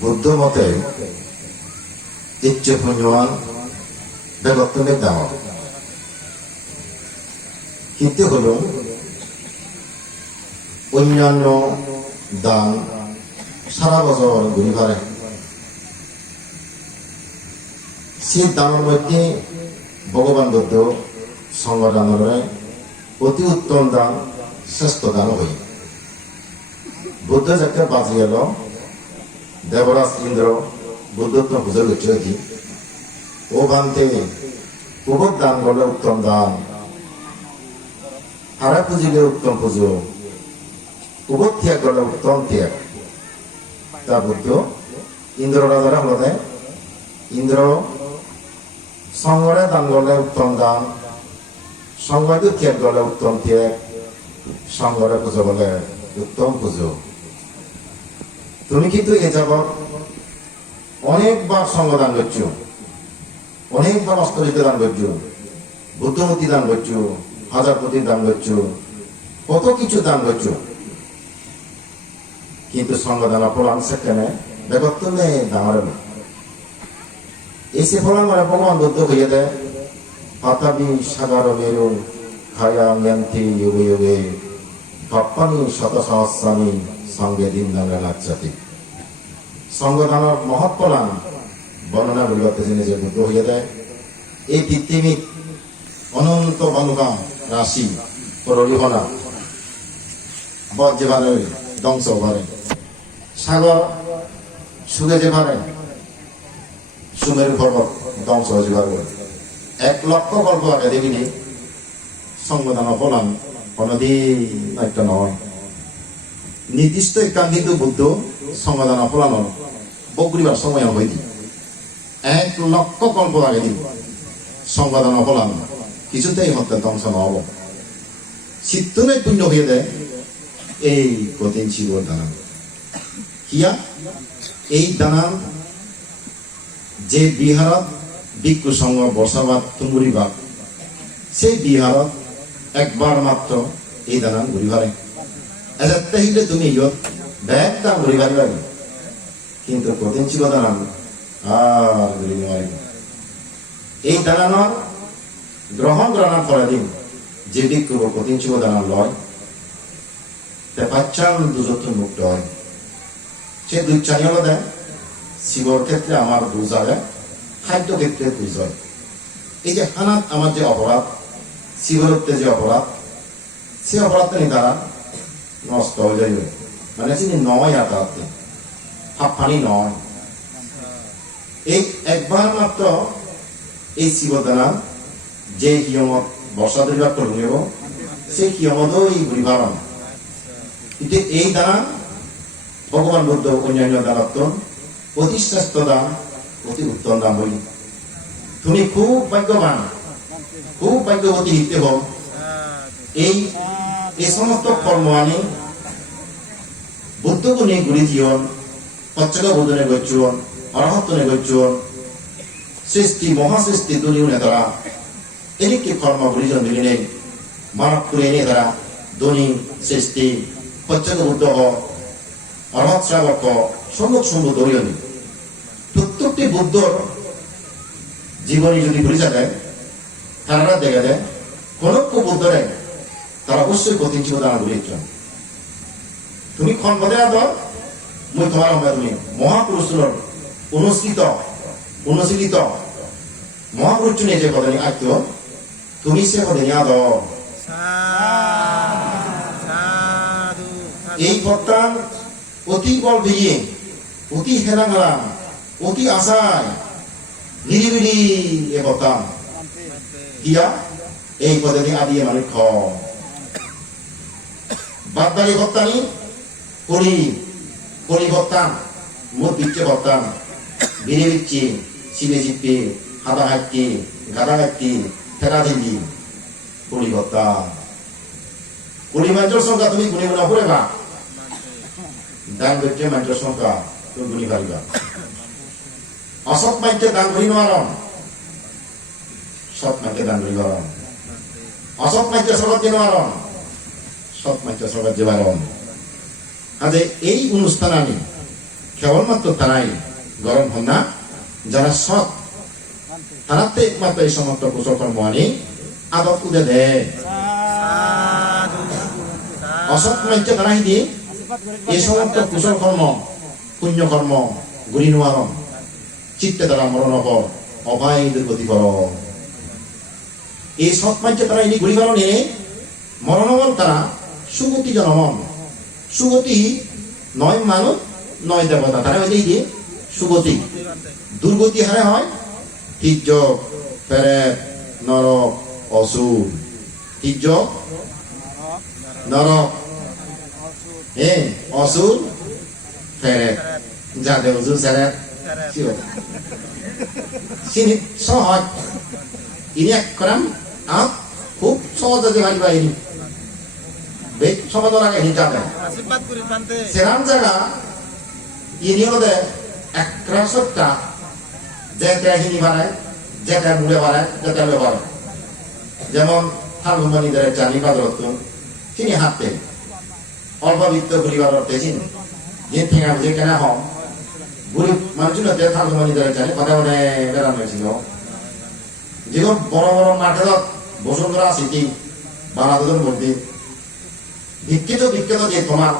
বুদ্ধ মতে ইচ্ছে পুণ্যৱান বেগত্তমে ডাঙৰ কিন্তু হল অন্যান্য দান সারা বছর ঘুরি পারে সেই দানের মধ্যে ভগবান বুদ্ধ সংগঠনের অতি উত্তম দান শ্রেষ্ঠ দান হই বুদ্ধ যাকে বাজি এলো দেবরাজ ইন্দ্র বুদ্ধত্ব পুজো করছে কি ও ভান্তে কুবক দান করলে উত্তম দান হারা পুজিলে উত্তম পুজো কুবক ত্যাগ করলে উত্তম ত্যাগ তা বুদ্ধ ইন্দ্র রাজারা হল ইন্দ্র সংগরে দান করলে উত্তম দান সংগকে ত্যাগ করলে উত্তম ত্যাগ সংগরে পুজো বলে উত্তম পুজো তুমি কিন্তু এ যাবৎ অনেকবার সঙ্গ দান করছো অনেকবার অস্তরিত দান করছো বুদ্ধমূর্তি দান করছো হাজার প্রতি দান করছো কত কিছু দান করছো কিন্তু সঙ্গ দান অপরাণ সেখানে বেগত্তমে দাঁড়াবে না এসে ফলান মানে ভগবান বুদ্ধ হইয়ে দেয় পাতাবি সাগর মেরু খায়া জ্ঞান্তি যোগে যোগে ভপ্পানি শত সহস্রানি সঙ্গে দিন দাঙ্গা নাচাতি সঙ্গদানের মহৎ ফলান বর্ণনা বলিতে জেনে যে বুদ্ধ হইয়ে দেয় এই পৃথিবীর অনন্ত অনুগাম রাশি পরিহনা বধ যে পারে ধ্বংস পারে সাগর সুগে যে পারে সুমেরু পর্বত ধ্বংস হয়ে পারবে 1 লক্ষ কল্প আগে দেখিনি সংগদান ফলান কোনদিন একটা নয় নির্দিষ্ট একখান কিন্তু বুদ্ধ সংগদান ফলানোর বকরিবার সময় হইনি 1 লক্ষ কল্প আগে দিন সংগদান ফলান কিছুতেই হত্যা ধ্বংস নহব চিত্তনে পুণ্য হয়ে দেয় এই কঠিন শিবর দানান কিয়া এই দানান যে বিহারত ভিক্ষু সংঘ বসাবাদ তুমুরিবাদ সেই বিহারত একবার মাত্র এই দানান ঘুরি পারে এজাতে হিলে তুমি ইয়ত ব্যাগ দাম ঘুরি পারি পারি কিন্তু কঠিন শিব দানান আর ঘুরি নোৱাৰিব এই দানানৰ গ্রহণ গ্রহণ করে দিন যে ভিক্ষু কঠিন শিব দানান লয় তে পাচ্চান দুজত্ব মুক্ত হয় সে দুচ্ছানি হলো দেয় শিবর ক্ষেত্রে আমার বুঝায় খাদ্য ক্ষেত্রে বুঝায় এই যে হানাত আমার যে অপরাধ শিবরত্বে যে অপরাধ সে অপরাধটা নি তারা নষ্ট হয়ে যাইবে মানে তিনি নয় আতাতে হাফানি নয় এই একবার মাত্র এই শিবদানা যে কিয়মত বর্ষা দুর্বার করে নেব সেই কিয়মতও এই ঘুরিভারণ কিন্তু এই দানা ভগবান বুদ্ধ অন্যান্য দানাত্ম অতি শ্রেষ্ঠ দান অতি উত্তম দান বলি তুমি খুব ভাগ্যবান খুব ভাগ্যবতী হইতে হোক এই সমস্ত কর্ম আনি বুদ্ধগুণে গুলি জীবন পচ্চক বোধনে গচ্ছুন অরহত্তনে গচ্ছুন সৃষ্টি মহাসৃষ্টি দুনিও নেতারা এদিকে কর্ম গুলিজন মিলিনে মানব করে এনে তারা ধনী সৃষ্টি পচ্চক বুদ্ধ অরহত শ্রাবক সম্মুখ সম্মুখ দলীয় প্রত্যেকটি বুদ্ধর জীবনী যদি পরিচয় দেয় তারা দেখা যায় কোন বুদ্ধরে তারা অবশ্যই কঠিন ছিল দানা বলেছেন তুমি ক্ষণপদে আদর মই তোমার তুমি মহাপুরুষের অনুশীলিত মহাপুরুষ নিয়ে যে পদে আত্ম তুমি সে পদে আদর এই পদটা অতি বল ভিজিয়ে অতি হেলাঙালা অতি আশায় নিরিবিলি এ পদটা কিয়া এই পদে আদিয়ে মানে খ বাদবাড়ি ভত্তানি করি ভত্তাম মুখ বিচ্ছে ভত্তাম বিড়ে বিচ্ছি শিবে চিপ্পি হাতা হাঁটকি গাদা হাঁটকি ফেরা দিল্লি করি ভত্তাম করি মাঞ্চর সংখ্যা তুমি গুণি গুণা করে বা দান করছে মাঞ্চর সংখ্যা তুমি গুণি পারিবা অসৎ মাইকে দান করি নোৱাৰম সৎ মাইকে দান করি পারম অসৎ মাইকে সগত যে নোৱাৰম সৎ মাইকে সগত যে পারম আজ এই অনুষ্ঠান আমি কেবলমাত্র তারাই গরম হন না, যারা সৎ তারাতে একমাত্র এই সমস্ত কুশল কর্ম আনি আদত উদে দেয়। অসৎ মাইকে তারাই দিয়ে এই সমস্ত কুশল কর্ম পুণ্য কর্ম গুরি নোয়ারম চিত্তে তারা মরণ কর অভাই দুর্গতি কর। এই সৎ মাইকে তারা ইনি গুরি কারণে মরণবল তারা সুগতি জনমন। সুগতি নয় মানুষ নয় দেবতা, তারা হইলেই দিয়ে সুগতি। দুর্গতি হারে হয় তির্যক, প্রেত, নরক, অসুর। তির্যক, নরক, অসুর, প্রেত। যাদের অসুর সেরেত সিনি সহজ ইনি এক করাম আপ খুব সহজে যে ভাই বাইরি বেশ সমাজ লাগে হিসাবে সেরাম জায়গা ইনি হলে একটা সত্তা যেটা হিনি বাড়ায়, যেটা মুড়ে বাড়ায়, যেটা বাড়ায়। যেমন হালুমানিদের জানি বাদরত্ব তিনি হাঁটতে অল্পবিত্ত পরিবার অর্থে চিনি যে ঠেঙা বুঝে কেনা হম গরিব মানুষজন হালুমানিদের জানি কথা বলে বেড়ানো হয়েছিল। যেমন বড় বড় মাঠে বসুন্ধরা স্মৃতি বাংলাদেশের মধ্যে বিখ্যাত যে তোমার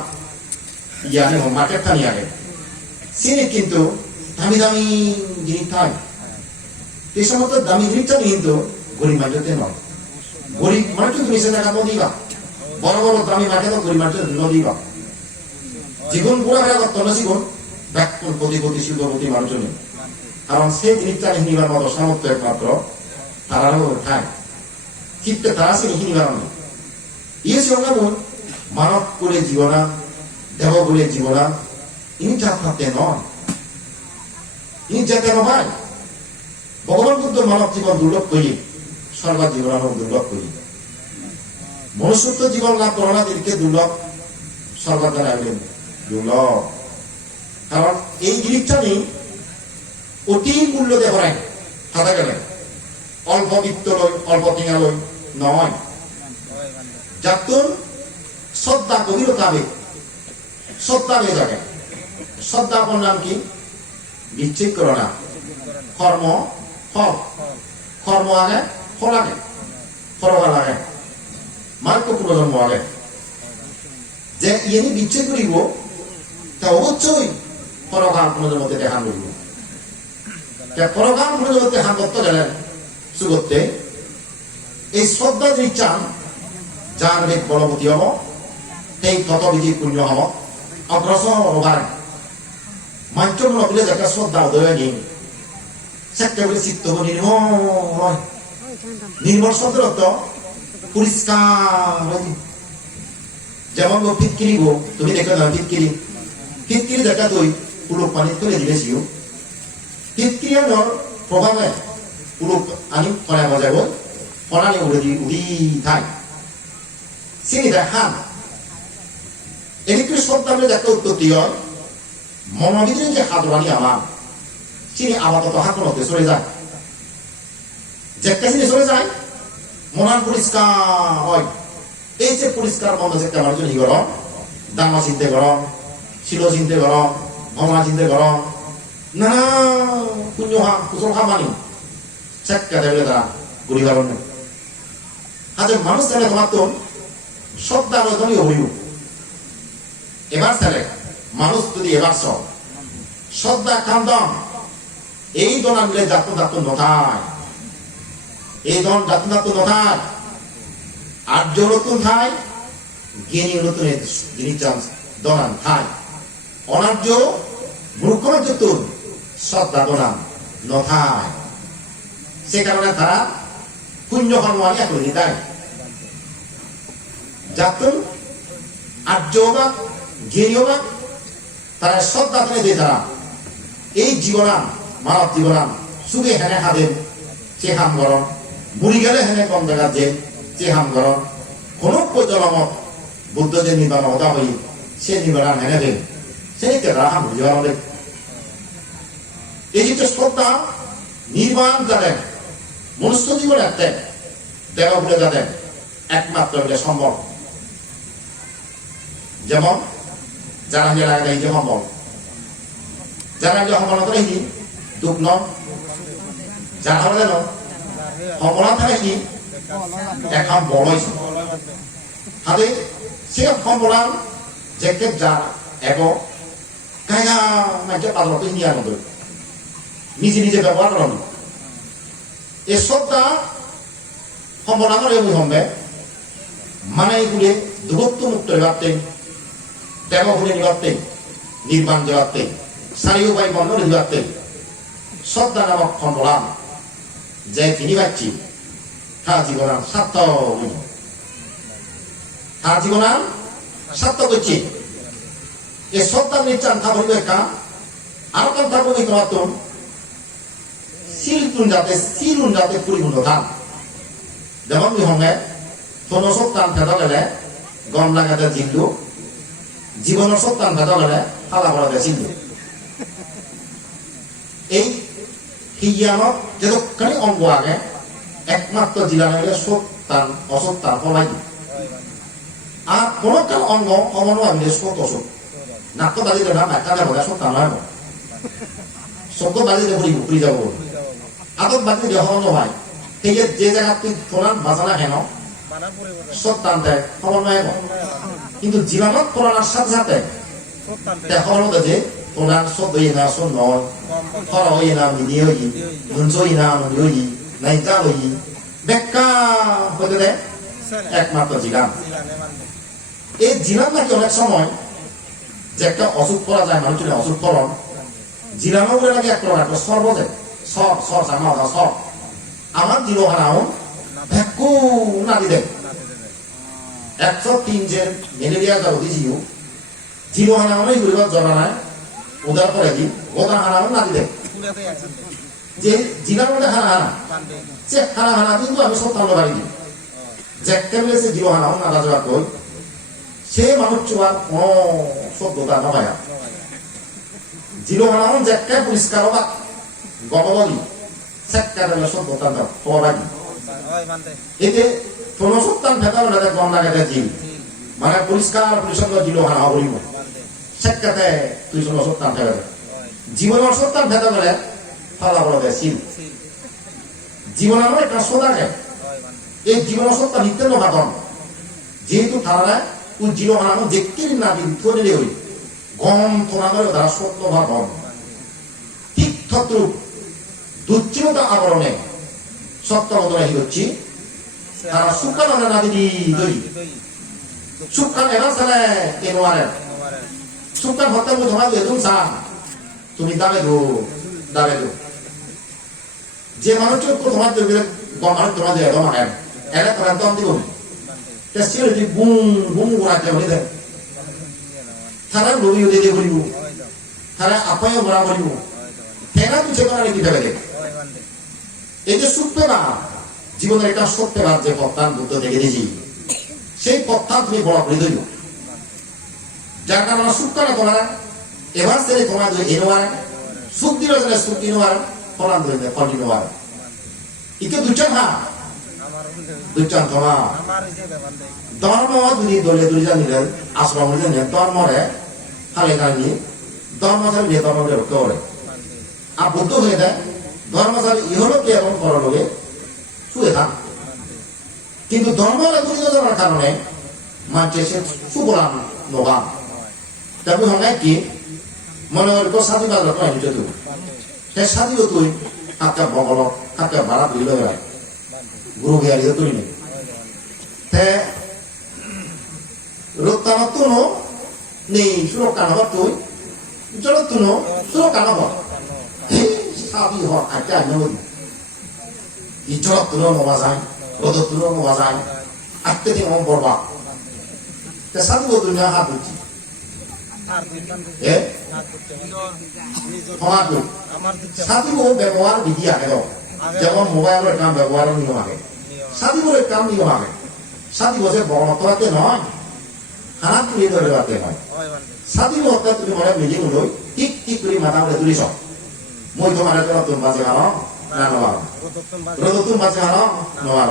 ইয়ানি মার্কেট টানি আগে সিনে কিন্তু দামি দামি জিনিস থাকে। এই সমস্ত দামি জিনিসটা কিন্তু গরিব মানুষতে নয়। গরিব মানুষ তুমি সে টাকা নদীবা বড় বড় দামি মাঠে তো গরিব মানুষ নদীবা জীবন পুরা বেড়া করতো না জীবন ব্যাকুল প্রতিপতি শিল্পপতি মানুষজনের। কারণ সেই জিনিসটা নিবার মতো সামর্থ্য একমাত্র তারাও ঠায় চিত্তে তারা সে নিবার নয়। ইয়ে সঙ্গে মানব করে জীবনা দেব বলে জীবনা ইনি যাতে নয়, ইনি যেতে নয়। ভগবান বুদ্ধ মানব জীবন দুর্লভ করি, সর্বাত জীবন দুর্লভ করি। মনুষ্যত্ব জীবন লাভ করোনাদেরকে দুর্লভ সর্বাত দুর্লভ। কারণ এই জিনিসটা নেই অতি মূল্য দেখায় খাতা গেলে অল্প বৃত্ত লই অল্প টিঙা লই নয়। যাতুন শ্রদ্ধা গভীরতা আবেগ, শ্রদ্ধা হয়ে যাবে। শ্রদ্ধা আপনার নাম কি? বিচ্ছেদ করো না। কর্ম ফল, কর্ম আগে ফল আগে, ফলগাল আগে, মার্গ পুনর্জন্ম আগে। যে ইয়ে বিচ্ছেদ করিব তা অবশ্যই ফলগাল পুনর্জন্মতে দেখান করিব। ফলগাল পুনর্জন্মতে দেখান করতে গেলেন সুগত্যে এই শ্রদ্ধা যদি চান যার বেগ বলবতী হব সেই ততবিধি পুণ্য হব অগ্রসর হবার মাঞ্চন নবীলে যাকে শ্রদ্ধা উদয় নিন সেটা বলে চিত্ত নির্মল। নির্মল শব্দের অর্থ পরিষ্কার। যেমন ফিটকিরি গো তুমি দেখো না ফিটকিরি, ফিটকিরি দেখা তুই পুরো পানি তুলে দিয়েছিও ফিটকিরি প্রভাবে পুরো আনি করা বাজাবো কড়ানি উড়ি থাক চিনি দেখান। এদিকে শ্রদ্ধা বলে একটা উৎপত্তি হয় মনের ভিতরে যে হাত বানি আমার চিনি আপাতত হাত নতে সরে যায়। যে একটা চিনি সরে যায় মনার পরিষ্কার হয়। এই যে পরিষ্কার মন যে একটা মানুষ গরম দামা চিনতে গরম, শিল চিনতে গরম, ভমা চিনতে গরম, না পুণ্য কুশল খামানি চেক্কা দেবে তারা গুড়ি কারণে হাজার মানুষ তাহলে তোমার তো শ্রদ্ধা আলোচনই হইব। এবার তাহলে মানুষ যদি এবার সব শ্রদ্ধা কান্দন এই দন আনলে জাত নথায়, এই দন জাত নথায়। আর্য নতুন থায়, জ্ঞানী নতুন জিনিস দনান থায়। অনার্য মূর্খ নতুন শ্রদ্ধা দনান নথায়। সে কারণে তারা পুণ্য কর্ম আনি এখন দেয়। যাতুন আর্য বা জ্ঞানী বা তারা শ্রদ্ধা করে দিয়ে তারা এই জীবনাম মানব জীবনাম সুখে হেনে খাদেন সে হাম গরম, বুড়ি গেলে হেনে কম জায়গা যে সে হাম গরম। কোন প্রজন্মত বুদ্ধ যে নির্বাণ হতা হই সে নির্বাণ হেনে দেন সে তারা হাম জীবন দেন। এই যে শ্রদ্ধা নির্বাণ জানেন মনুষ্য জীবন একটা দেব বলে জানেন একমাত্র এটা সম্ভব। যেমন যারা যে সম্ভব যারা যে সম্পন্ন করে কি দুঃখ ন যারা হলে ন সম্পন্ন থাকে কি এখন বড় হয়েছে হাতে সে সম্পন্ন যেকে যা এগ গায়া মাঝে পাল্লতে নিয়ে আনন্দ নিজে নিজে ব্যবহার করেন এসবটা সম্পন্ন করে হবে মানে এগুলি দূরত্ব মুক্ত রাখতে দেবগুলি রাখতে নির্মাণ রাখতে সারিও বাই বন্ধ রাখতে শ্রদ্ধা নামক সম্পলাম যে তিনি পাচ্ছি তার জীবনার সার্থক তার জীবনার সার্থক হচ্ছে এই শ্রদ্ধা নিচ্ছান থাকবে একটা আরো কান থাকবে তোমার তো সিলুন যাতে পরিপূর্ণ থাক যেমন হঙ্গে কোনো সত্যান ফেদা গেলে গম লাগাতে জিন্দু জীবনের সত্যান ফেদা গেলে ফালা পড়াতে চিন্দু এই হিয়ানত যেতখানি অঙ্গ আগে একমাত্র জিলা হলে সত্যান অসত্যান ফলাই আর কোনো কাল অঙ্গ অমন ভাবিলে সত অসত নাট্য বাজিলে না ব্যাখ্যা যাবো সত্যান হয় শব্দ বাজিলে ঘুরি যাব আদত বাজিলে যখন হয় সেই যে জায়গা তুই ফোনান বাজানা হেন সত্যান দেয় সমন্বয় কিন্তু জীবনত ফোনার সাথে সাথে দেখা হলো যে ফোনার শব্দ না শোন নয় ফল হই না মিলিয়ে হই মুঞ্চই না মুলি হই নাইজা হই ব্যাখ্যা হতে দেয় একমাত্র জিলাম এই জিলাম নাকি অনেক সময় যে একটা অসুখ করা যায় মানুষের অসুখ করণ জিলানো বলে নাকি একটা একটা সর বোঝে সর জানা সর আমার জিরো হারাও ভ্যাকু না দিলে 103 যে ম্যালেরিয়া জ্বর দিয়েছিল জিরো হারাও নাই ঘুরিব জ্বর নাই উদার করে দি ওটা হারাও না দিলে যে জিলার মধ্যে হারা সে হারা কিন্তু আমি সত্যান্ন বাড়ি দিই যে কেমন সে জিরো হারাও না রাজা কই সে মানুষ চোয়ার কোনো সভ্যতা নয় জিরো হারাও যে পরিষ্কার হবা গমদি সেক্কারে সভ্যতা পড়াই এতে কোনো সত্যান ফেকা হলে গম লাগাতে জিল মানে পরিষ্কার পরিচ্ছন্ন জিরো হারা বলিব সেক্কাতে তুই কোনো সত্যান ফেকা জীবনের সত্যান ফেকা হলে ফালা বলতে সিল জীবন আমার একটা সোদাকে এই জীবন সত্তা নিত্য নবাদন যেহেতু তারা ওই জিরো হারানো দেখতে না দিন করে ওই গম তোলা করে তারা সত্য ভাবন ঠিক তদ্রুপ দুচ্ছিন্নতা আবরণে সত্য ঘটনা হচ্ছি তারা সুকান না দিদি দই সুকান এরা সালে কেন আরে সুকান হত্যা করে ধরা দিয়ে তুমি সা তুমি দাবে দো যে মানুষের তোমার দেবে গমার তোমার দেয় গমা কেন এরা তারা দম দিব তা সিরিটি বুম বুম গোড়াতে বলে দেয় তারা লবিও দিয়ে বলিব তারা আপায়ও গোড়া বলিব তেনা তুই চেতনা রেখে দেবে দেখ এই যে সুখ পেবা জীবনের একটা সত্য পেবার যে পত্তান বুদ্ধ দেখে দিয়েছি সেই পত্তান তুমি বড় করে দিল যার কারণে সুখ কানা তোমার এবার সেরে তোমার এনোয়ার সুখ দিল যে সুখ দিনোয়ার ফলান ধরে ফল দিনোয়ার ইকে দুইটা হা দুইটা তোমা ধর্ম দুই দলে দুই জানিলেন আশ্রম জানিলেন ধর্মরে খালে গানি ধর্মচারী নিয়ে ধর্মকে রক্ষা করে আর বুদ্ধ হয়ে দেয় ধর্মচারী ইহলোকে এবং পরলোকে শুয়ে থাক কিন্তু ধর্মরে দুই জানার কারণে মানুষের সে সুবলাম নবাম তবে হঙ্গাই কি মনে হয় সাধু বাজার নয় নিতে তুই সে সাধুও তুই হাতটা বগল হাতটা ভাড়া তুই লগে গুরু গিয়ে তুই নেই তে রোত্তানত তুনো নেই সুরক্ষা নবার তুই জল তুনো সুরক্ষা নবার সাবি হর আজকে আমি নদী ই জল তুনো নবা যায় রোদ তুনো নবা যায় আজকে দিন আমার বরবা তে সাধুও তুই না হাত উঠি সাধু ব্যবহার বিধি আগে যেমন মোবাইলের কাম ব্যবহার নিয়ম আগে সাধুরের কাম নিয়ম আগে সাধু বসে বড়তে নয় খানা তুলে ধরে রাখতে নয় সাধু হত্যা তুমি মনে নিজে নই ঠিক ঠিক করে মাথা উঠে তুলিস মই তোমার নতুন বাজে হানো না নবার নতুন বাজে হানো নবার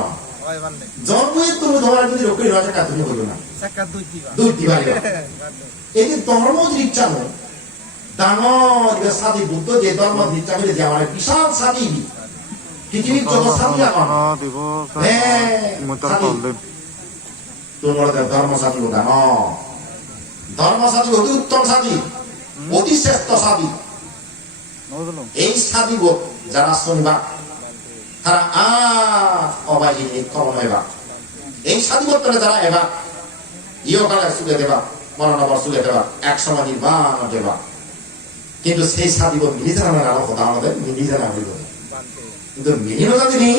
জন্মই তুমি তোমার যদি রক্ষী নয় সেটা তুমি বলবে না দুই দিবা এই যে ধর্ম যদি ইচ্ছা নয় ডাঙৰ সাধী বুদ্ধ যে ধর্ম দিচ্ছে আমি যে আমার বিশাল সাধী পৃথিবীর যত সাধী এখন তোমার ধর্ম সাধী ডাঙর ধর্ম সাধী অতি উত্তম সাধী অতি শ্রেষ্ঠ সাধী এই সাধী যারা শুনবা তারা অবাহিনী কলম এবা এই সাধীবত্তরে যারা এবা ইহকালে সুখে দেবা মরণাবার সুখে দেবা এক সময় নির্বাণ দেবা কিন্তু সেই সাধীবত মিলিতে না কথা আমাদের মিলিতে না কিন্তু মিলিল যদি নেই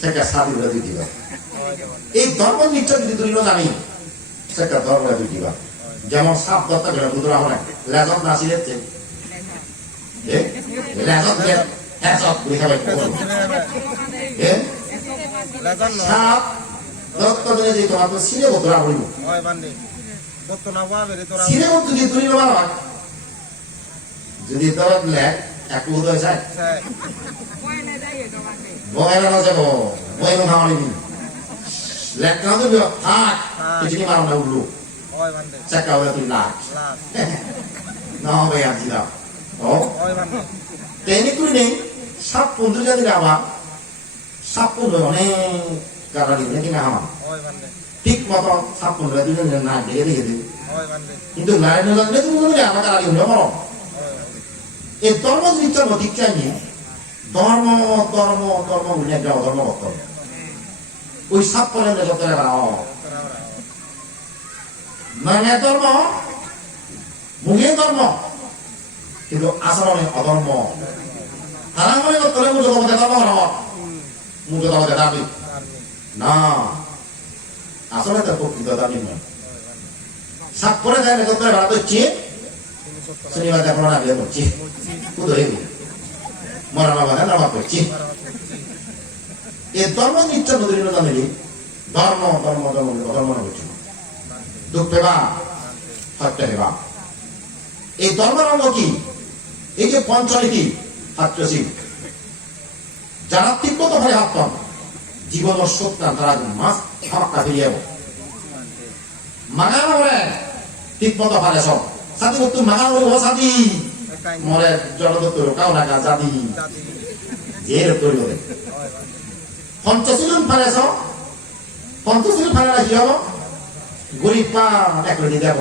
সেটা সাধীরা দুই দিবা এই ধর্ম নিশ্চয় যদি তুই জানি সেটা ধর্ম দুই দিবা যেমন সাপ দত্তা করে বুধরা হয় লেজত নাচি যাচ্ছে লেজত হ্যাঁ বুঝাবে সাপ দত্ত দিনে যে তোমার তো সিনে বুধরা হইব সিনে বুধ যদি তুই নেবা যদি তোর লেখ এক উদয় যায় বয়না না যাব বয়না খাওয়ানি লেখ না তো থাক কিছু মারো না উল্লু চাকা হলে তুই লাখ না হবে আর দিলাম ও তেনি তুই নেই সাপ পন্দ্র জানি আবার সাপ পন্দ্র অনেক কারা দিবে কিনা আমার ঠিক মতো সাপ পন্দ্র দিন না দিয়ে দিয়ে দিই কিন্তু নারায়ণ জানলে তুমি বলে আমার কারা দিবে বলো এই ধর্ম নিশ্চয় ঠিক চাইনি ধর্ম ধর্ম ধর্ম বুঝে যাও ধর্ম করত ওই সাপ করে যত মানে ধর্ম মুখে ধর্ম কিন্তু আচরণে অধর্ম তারা মনে করতে মুখ জগতে ধর্ম মুখ জগতে দাবি না আসলে তো প্রকৃত দাবি নয় সাপ করে যায় করতে বেড়াতে হচ্ছে শনিবার দেখো না বিয়ে করছি কুদরে মরা বাবা নামা করছি এই ধর্ম নিশ্চয় নদীর জানিলি ধর্ম ধর্ম ধর্ম ধর্ম করছি দুঃখ পেবা সত্য হেবা এই ধর্মের অঙ্গ কি এই যে পঞ্চনীতি হাত্রশীল যারা তীব্রত ভাবে হাত পান জীবন ও সত্য তারা মাছ খামাক্কা ফিরিয়ে মাগা মরে তীব্রত ভাবে সব সাথী বলতো মাগা মরে ও সাথী মরে জড়দত্ত কাউ না গা জাতি এর তৈরি হলে পঞ্চশীল ফারেছ পঞ্চশীল ফারে কি হব গরিব পা এক দিয়ে দেব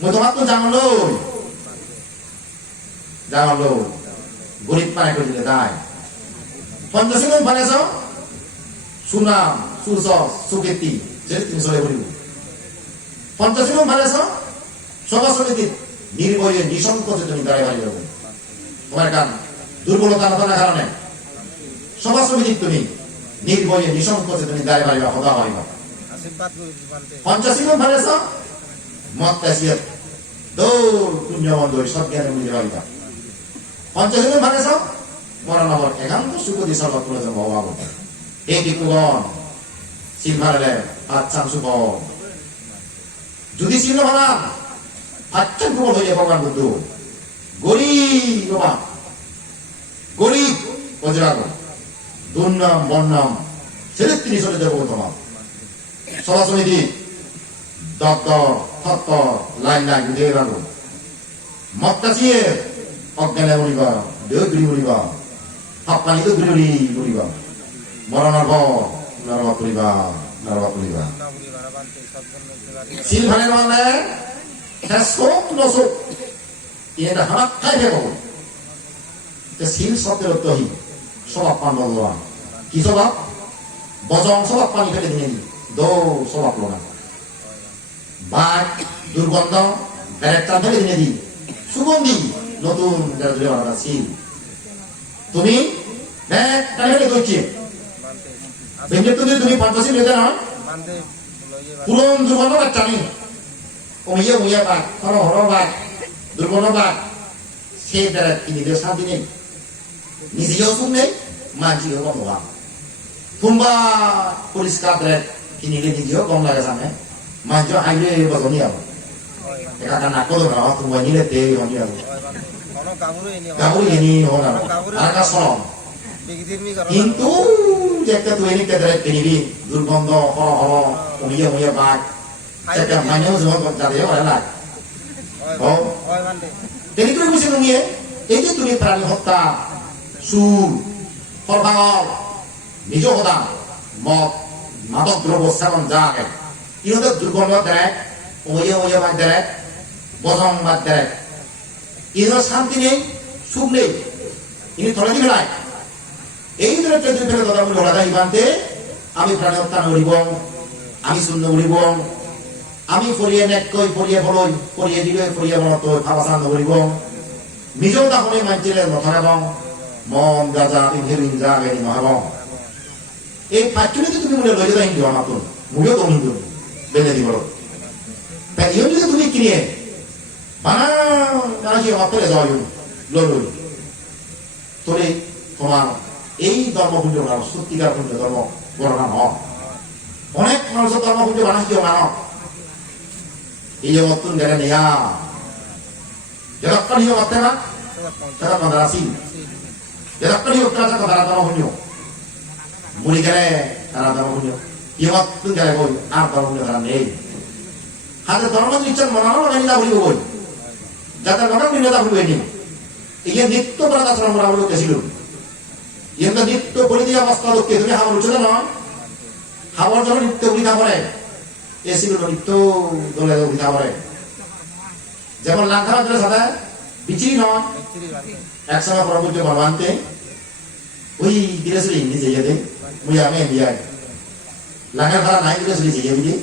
মই তোমার তো জানলো গরিব পা এক দিলে দায় পঞ্চশীল ফারেছ সুনাম সুস সুকীর্তি যে তুমি চলে বলিব পঞ্চশীল ফারেছ সভা সমিতি নির্ভয়ে নিঃসংকোচে তুমি দাঁড়িয়ে বাড়ি যাবো তোমার কারণ দুর্বলতা নতার কারণে সভা সমিতি তুমি নির্ভয়ে নিঃসংকোচে তুমি দাঁড়িয়ে বাড়ি হতা হয় না পঞ্চাশী ভালেছ মত তাসিয়ত দৌড় পুণ্যমন্দ সব জ্ঞানে বুঝে পারি না পঞ্চাশী ভালেছ মরণ আমার একান্ত সুখদি সর্বত্র ভগবান হে বিকুগণ শিল ভালে আচ্ছান সুখ যদি শিল ভালা আচ্ছান প্রবল হয়ে ভগবান বুদ্ধ গরিব বাবা গরিব বজ্রাগ দুর্নাম বর্ণাম ছেলে তিনি চলে যাবো তোমার সভা সমিতি দপ্তর থত্তর লাইন লাইন বুঝে রাখো মক্কাচিয়ে অজ্ঞানে মরিবা দেহ গিরি মরিবা হাপ্পানি তো গিরি মরিবা মরণার পর নারবা করিবা শিল ভানের মানে শোক নশোক এটা হাত খাই ফেলব শিল শব্দের অর্থহী স্বভাব পান বললাম কি স্বভাব বজং স্বভাব পানি ফেলে দিয়ে দৌড় স্বভাব লোনা বাঘ দুর্গন্ধ ব্যারেকটা ফেলে দিয়ে দিই সুগন্ধি নতুন শিল তুমি তুমি পঞ্চাশী লেগে না পুরন দুর্গন্ধ একটা নেই কমিয়ে মুইয়া বাঘ হর হর বাঘ দুর্গন্ধ বাঘ সেই দ্বারা তিনি শান্তি নেই নিজেও সুখ নেই মাঝিও ভগবান ತುಂಬಾ পরিষ্কার কিনিলে নিজেও গম লাগে জানে মাঝে আইলে বজনি আব একা নাকলো না তুমি নিলে তে হনি আব গাবুরি এনি হনা আকা সরম কিন্তু যেটা তুই এনি কেদরে কিনিবি দুর্গন্ধ হর হর মুইয়া মুইয়া বাঘ সেটা মানেও জীবন যাবে হয় না তেনেকৈ কৈছে নুঙিয়ে এই যে তুমি প্ৰাণী হত্যা চুৰ ফলভাঙৰ নিজ সদা মদ মাদক দ্ৰব্য সেৱন যাকে ইহঁতে দুৰ্গন্ধ দেৰেক অমৈয়া বাদ দেৰেক বজং বাদ দেরেক ইহঁতৰ শান্তি নেই সুখ নেই ইনি থলে দিবে নাই এইদৰে যদি ফেলে দাদা বলে হলা ইমানতে আমি প্রাণী হত্যা নকৰিব আমি শূন্য নকৰিব আমি ফরিয়ে নেককৈ ফরিয়ে ফলই ফরিয়ে দিলে ফরিয়ে বনত ভাবাসা নকৰিব নিজেও তাহলে মানছিলে নথৰাব মন গাজা ইনহেরিং যা গেনি নহব এই পাঠ্যনীতি তুমি মনে লৈ যা হিন্দু আমাতো মুখেও তো হিন্দু বেলে দিব তাই ইও যদি তুমি কিনে বানা নাকি অপরে যাও লই তোরে তোমার এই ধর্মপুঞ্জ মানুষ সত্যিকার পুঞ্জ ধর্ম বর্ণনা হয় অনেক মানুষের ধর্মপুঞ্জ বানা কেউ মানব এই যে মতন গেলে নেয়া যতক্ষণ হিও করতে না ততক্ষণ রাশি যতক্ষণ হিও কাজ তারা ধর্মপুঞ্জ মুড়ি গেলে তারা ধর্মপুঞ্জ ইয়ে মতন গেলে বই আর ধর্মপুঞ্জ তারা নেই হাতে ধর্ম ইচ্ছা মনানো না বলিব বই যাতে মনে নিন্দা ভুলবেনি ইয়ে নিত্য প্রাণাচরণ করা হলো কেছিল ইয়ে তো নিত্য বলি দিয়া অবস্থা লোককে তুমি হাওয়ার উঠে না হাওয়ার জন্য নিত্য উঠিতা পড়ে এসিল নিত্য দলে উঠিতা পড়ে যেমন লাঙ্কার দলে সাদা বিচিরি নয় একসময় পরবর্তী ভগবানতে ওই দিরেছিল নিজে যেতে মুই আমি বিয়াই লাঙ্কার ভাড়া নাই দিরেছিল যে বিয়ে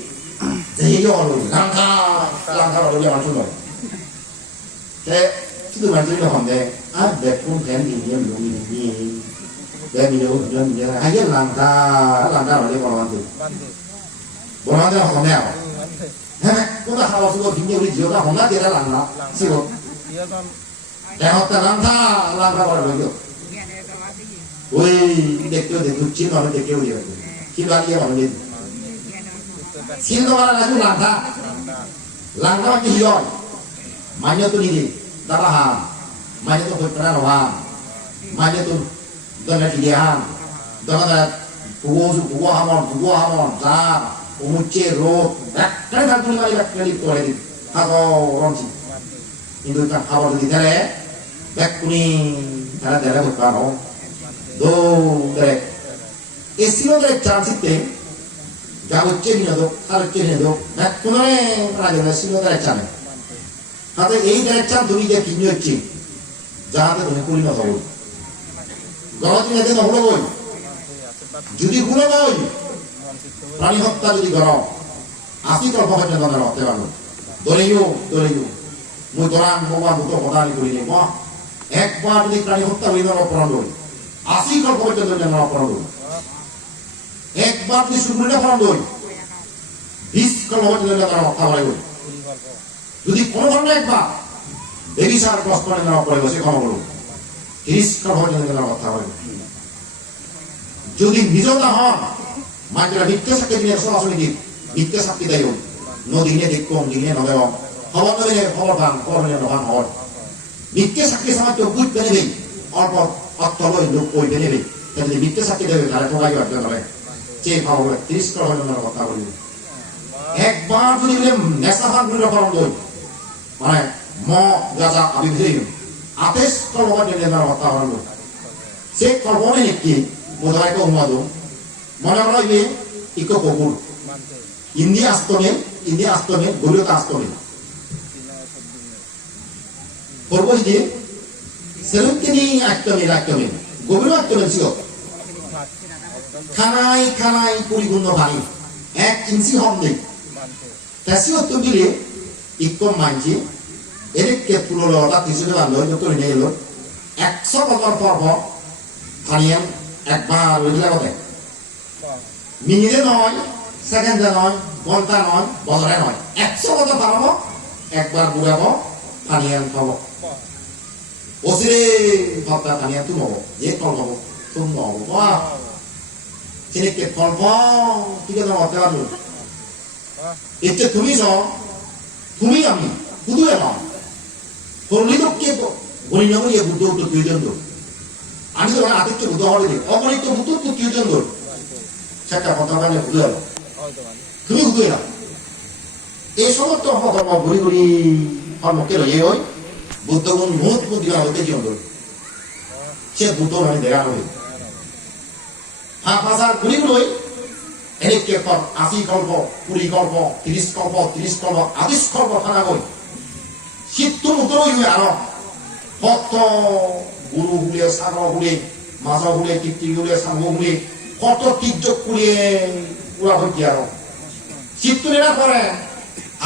যে হলো লাঙ্কার হলো আমার শুনো itu macam ni homde, ada pun kan ini yang belum ini, dia minum dia, hanya langkah oleh orang tu, orang tu homde apa? Heh, kita kalau sudah tinggi oleh jiwa, homde dia langkah, siapa? Dia hotel langkah orang tu. Oi, dekyo cina orang dekyo dia, kita dia orang dia. Cina orang lagi langkah macam hion, mana tu ni? Daraham, mana tu berperan mana tu dengan kilian, dengan buah hamon, zar, umuce roh, kan tu ni lagi kali kali, kalau orang sih, itu kan awal tu kita le, back kuni, karena dia le berperan, do derek, esilo derek chance itu, jauh ceri tu, kalau ceri tu, back kuni, raja le esilo derek chance. তাতে এই direction তুমি যে কিনে হচ্ছে যাহাতে তুমি করি না হবো গণতি নেতে নহলো বই যদি গুলো বই প্রাণী হত্যা যদি গণ আসি কল্প পর্যন্ত আমরা হতে পারবো দলেও মুই দরান বোমা দুটো হতানি করি নি একবার যদি প্রাণী হত্যা হইল অপরাধ হই আসি কল্প পর্যন্ত আমরা অপরাধ হই একবার যদি শুক্রিটা অপরাধ হই 20 কল্প পর্যন্ত আমরা হত্যা হই যদি কোনো ধরনের একবার বেবিচার কষ্ট নেওয়া পড়ে বসে ক্ষমা করুন 30 কল্প পর্যন্ত আমরা হত্যা হই যদি নিজতা হন মাইকেরা মিথ্যে সাক্ষী দিয়ে সরাসরি দিন মিথ্যে সাক্ষী দেয় নদীনে দেখুন দিনে নদেব খবর নেবে খবর ভাঙ খবর নিয়ে নভান হয় মিথ্যে সাক্ষী সামাজ্য বুঝ পেনে নেই অল্প অর্থ লই লোক কই পেনে নেই তাহলে মিথ্যে সাক্ষী দেবে তারা ঠকাই অর্জন হবে চেয়ে খাওয়া বলে 30 কল্প পর্যন্ত কথা বলি একবার যদি নেশা ভাঙ করে পালন করি মানে ম গাজা আবির্ভূত 28 কল্প পর্যন্ত আমরা হত্যা পালন করি সে কল্পনে একটি মোদায় ko umado mona ora ibe iko kogur India astone goliota astone korbo je selukini aktome gobiro aktome sio khanai purigunno bhani 1 ইঞ্চি homde tasio tubile ikko manji erekke pulolota tisule bando joto ne elo 100 বছর পর পানিয়াম একবার ওইগুলা কথা মিনিটে নয় সেকেন্ডে নয় ঘন্টা নয় বছরে নয় 100 বছর পারবো একবার বুড়াবো পানিয়াম খাবো ওসিরে ভাবটা পানিয়াম তুমি হবো যে কল্প হবো তুমি হবো সেদিকে কল্প ঠিক আছে হতে পারবো এতে তুমি আমি শুধু এলাম করলি তো কে গণি নগরী বুদ্ধ তো দুইজন তো আমি তো আদিত্য বুদ্ধ হলে অগণিত বুদ্ধ তো দুইজন তো সেটা কথা মানে বুঝে গেল তুমি বুঝে এলাম এই সমস্ত ধর্ম ঘুরি ঘুরি সন্মুখে ৰৈ বুদ্ধগুণ মুঠ বুদ্ধি হতে জীবন ধরে সে বুদ্ধ মানে দেখা নয় ভাষার গুলিগুলোই এনেকে 80 কল্প 20 কল্প 30 কল্প 30 কল্প 28 কল্প থানা গই শীতটো উত্তরই আর কত গুরু গুলিয়ে সাগর গুলিয়ে মাছ গুলিয়ে টিকটি গুলিয়ে সাঙ্গ গুলিয়ে কত টিকজক গুলিয়ে পুরা হইকি আর শীতটো নেনা করে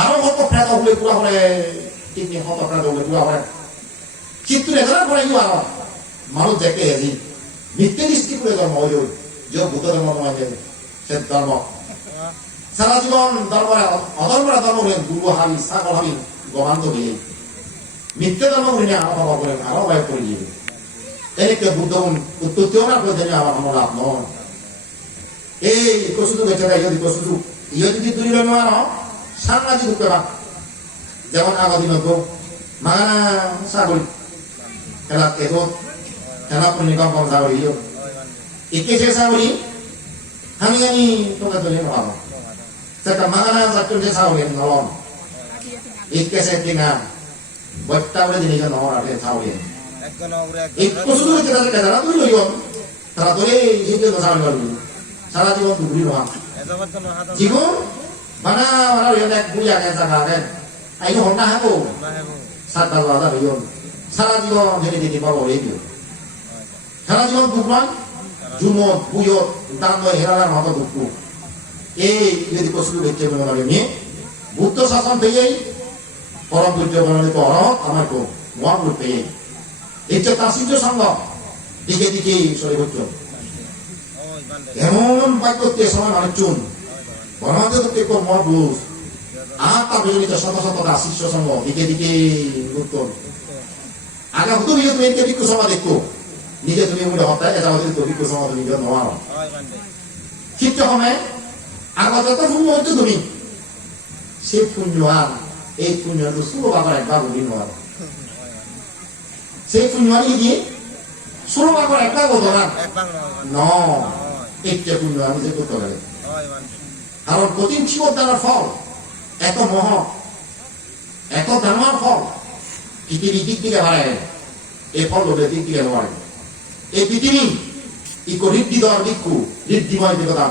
আরো কত প্রেত গুলিয়ে পুরা করে টিকনি কত প্রেত গুলিয়ে পুরা করে শীতটো নেজানা করে ইউ আর মানুষ দেখে আজি মিথ্যে দৃষ্টি করে ধর্ম হইল যে বুদ্ধ ধর্ম নয় সে ধর্ম সারা জীবন ধর্মরা অধর্মরা ধর্ম হলেন গুরু হাবি ছাগল হাবি গমান্ত হয়ে মিথ্যে ধর্ম করে আরো হওয়া করেন আরো বায়ু করে দিয়ে এনেকে বুদ্ধ উত্তরীয় না করে দেনে আমার লাভ নয় এই কসুদু বেঁচে দেয় যদি কসুদু ইয়ে যদি দূরিল নয় সামনাজি ঢুকতে পার যেমন আগদিন হতো মাগানা ছাগল খেলা এগো খেলা পুনি কম কম ছাগল ইয়ে একে সে ছাগলি আমি তোকে তুলে নেওয়া সেটা মাগানা চারটে যে ছাগল নলম একে সে কিনা বইটা বলে জিনিস নহর আগে ছাগল এই কসুদু বেঁচে থাকে যারা তুই লইব তারা তোরে এই যে ছাগল পারবি সারা জীবন দুপুরি নয় জীবন বানা বানা রিয়ন এক বুড়ি আগে জায়গা আগে আইনো হন্না হাবো সাতটা বাজা রিয়ন সারা জীবন ধীরে ধীরে পাবো এই সারা জীবন দুপুরান জুমত বুয়ত দান হেরার মাথা দুপুর এই যদি কসুদু বেঁচে বলে লাগে বুদ্ধ শাসন পেয়েই পরম পূজ্য বর্ণিত অরহত আমার কো মহাপুর পেয়ে এটা তাসিজ্য সঙ্গ দিকে দিকে সরে হচ্ছে এমন বাক্যতে সময় মানে চুন বর্ণাতে কো মহাপুরুষ আর তা বিজনিত শত শত দাসিজ্য সঙ্গ দিকে দিকে উত্তর আগে হতো বিয়ে তুমি একে বিক্ষু সময় দেখো নিজে তুমি মনে হতায় এটা হতে তো বিক্ষু সময় তুমি নোয়ার ঠিক সময় আগত তো পুণ্য হতো তুমি সে পুণ্য আর এই পুণ্যটো ষোলো ভাগৰ একবাৰ বুলি নোৱাৰো সেই পুণ্যটো কি 16 ভাগৰ একবাৰ বদনা ন একটা পুণ্য আমি যে করতে পারি কারণ কঠিন শিবদানের ফল এত মহৎ এত দামার ফল পৃথিবীর দিক থেকে বাড়ায় এই ফল লোকের দিক থেকে বাড়ে এই পৃথিবী ইকো ঋদ্ধি দেওয়ার দিকু ঋদ্ধিময় দেবতা